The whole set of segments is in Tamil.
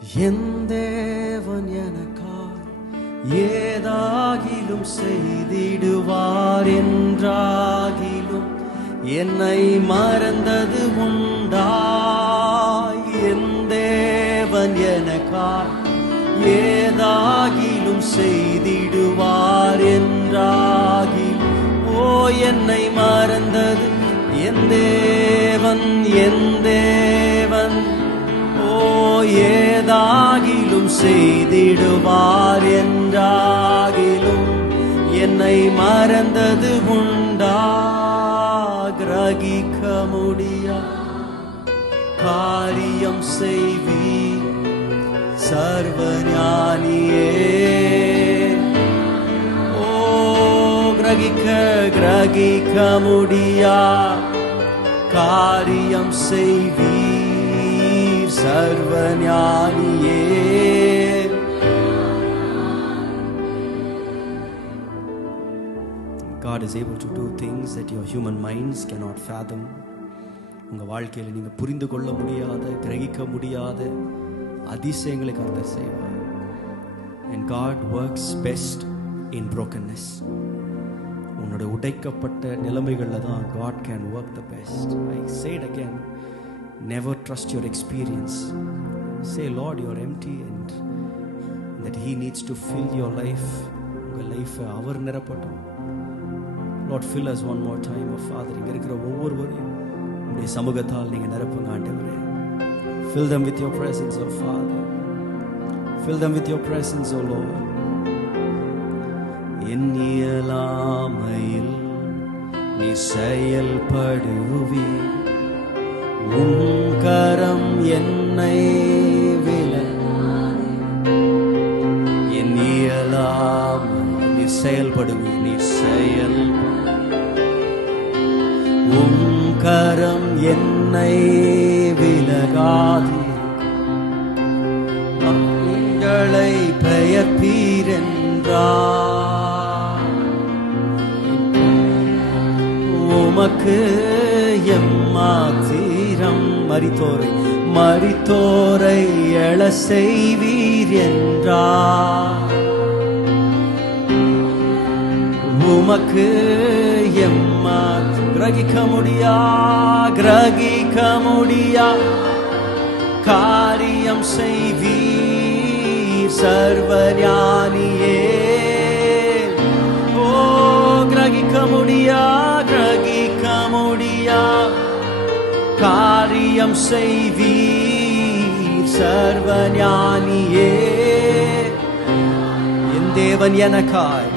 என் தேவன் எனக்காய் ஏதாகிலும் செய்திடுவார் என்றாகிலும் என்னை மறந்தது உண்டாய். என் தேவன் எனக்காய் ஏதாகிலும் செய்திடுவார் என்றாகிலும் என்னை மறந்தது என் தேவன். என் தேவன் ஏதாகிலும் செய்திடுவார் என்றாகிலும் என்னை மறந்தது உண்டா. கிரகிக்க முடியா காரியம் செய்வி சர்வஞானியே. கிரகிக்க முடியா காரியம் செய்வீர் சர்வஞானியே. God is able to do things that your human minds cannot fathom. உங்க வாழ்க்கையில் நீங்க புரிந்து கொள்ள முடியாத, கிரகிக்க முடியாத அதிசயங்களை கர்த்தர் செய்வார். And God works best in brokenness. உன்னோட உடைக்கப்பட்ட நிலைமைகள்ல தான் God can work the best. I say it again, never trust your experience. Say, Lord, you are empty and that He needs to fill your life. உங்க லைஃப் அவர் நிரப்பட்டும். Lord, fill us one more time. Oh Father, இங்க இருக்கிற ஒவ்வொருவரையும் உங்களுடைய சமூகத்தால் நீங்க நிரப்புங்க ஆண்டவரே. Fill them with your presence, oh Father. Fill them with your presence, oh Lord. என் இயலாமையில் நீ செயல்படுவி, உன் கரம் என்னை என் இயலாமையில் நீ செயல்படுவி, நீ உன் கரம் என்னை விலகாது. உங்களை பெயர்ப்பீரென்றார் உமக்கு எம்மாத்திரம். மரித்தோரை எழ செய்வீர் என்றார் உமக்கு எம்மாத்திரம். கிரகிக்க முடியா காரியம் செய்வீர் சர்வஞானியே. கிரகிக்க முடியா காரியம் செய்வீர் சர்வஞானியே. என் தேவன் எனக்காய்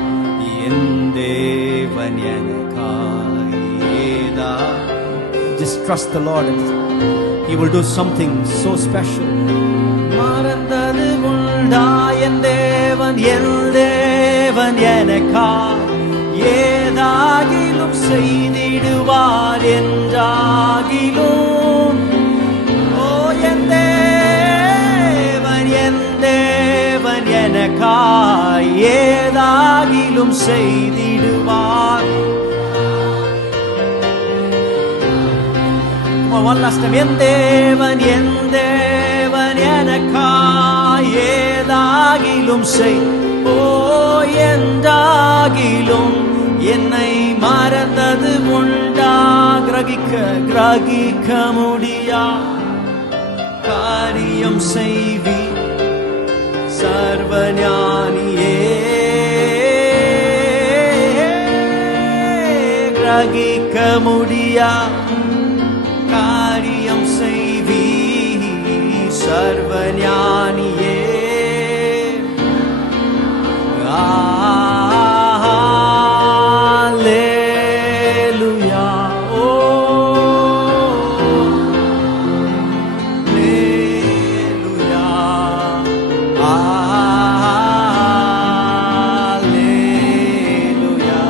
Just trust the Lord and He will do something so special. மறந்தது உண்டா என் தேவன் எனக்காய் ஏதாகிலும் செய்திடுவார் என்றாகிலும் என் தேவன் எனக்காய் ஏதாகிலும் செய்திடுவார். One last time. என் தேவன் எனக்காய் ஏதாகிலும் என்றாகிலும் என்னை மறந்தது உண்டா. கிரகிக்க முடியா காரியம் செய்வி சர்வஞானியே. கிரகிக்க முடியா காரியம் செய்வி சர்வஞானியே. Alleluia. Alleluia. Alleluia.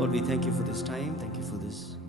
Lord, we thank you for this time. Thank you for this